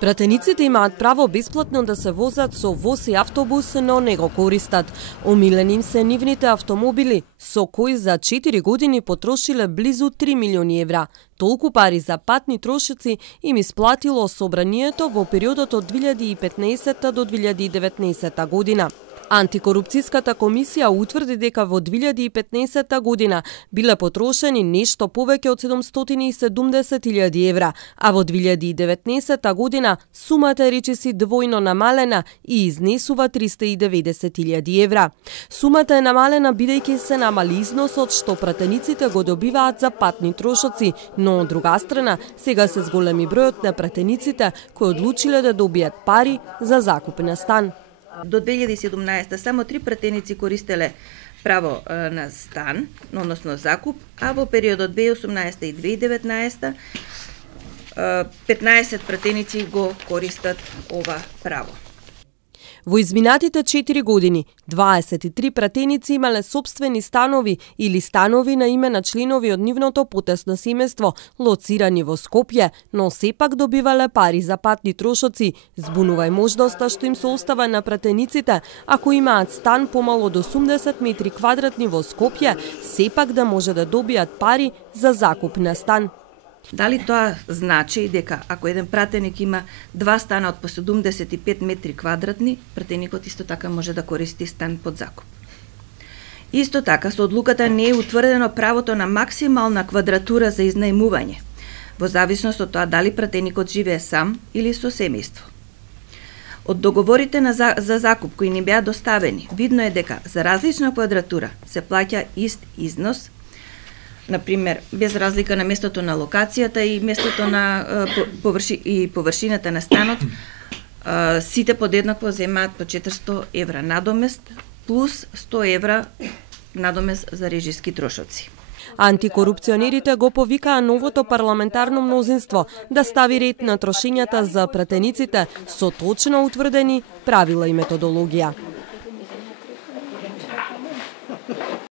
Пратениците имаат право бесплатно да се возат со воз и автобус, но не го користат. Омилени им се нивните автомобили, со кои за 4 години потрошиле близу 3 милиони евра. Толку пари за патни трошоци им исплатило собранието во периодот од 2015 до 2019 година. Антикорупцијската комисија утврди дека во 2015 година биле потрошени нешто повеќе од 770.000 евра, а во 2019 година сумата е речиси двојно намалена и изнесува 390.000 евра. Сумата е намалена бидејќи се намали износот што пратениците го добиваат за патни трошоци, но од друга страна сега се зголеми бројот на пратениците кои одлучиле да добијат пари за закуп на стан. До 2017 само 3 пратеници користеле право на стан, односно закуп, а во периодот 2018 и 2019 15 пратеници го користат ова право. Во изминатите 4 години, 23 пратеници имале сопствени станови или станови на име на членови од нивното потесно семејство, лоцирани во Скопје, но сепак добивале пари за патни трошоци. Збунува и можноста што им се остава на пратениците, ако имаат стан помало од 80 метри квадратни во Скопје, сепак да може да добијат пари за закуп на стан. Дали тоа значи дека ако еден пратеник има 2 стана од по 75 метри квадратни, пратеникот исто така може да користи стан под закуп? Исто така, со одлуката не е утврдено правото на максимална квадратура за изнајмување, во зависност од тоа дали пратеникот живее сам или со семејство. Од договорите за закуп кои ни беа доставени, видно е дека за различна квадратура се плаќа ист износ, например, без разлика на местото на локацијата и местото на површината на станот, сите подеднакво земаат по 400 евра надомест, плюс 100 евра надомест за режиски трошоци. Антикорупционерите го повикаа новото парламентарно мнозинство да стави ред на трошењата за пратениците со точно утврдени правила и методологија.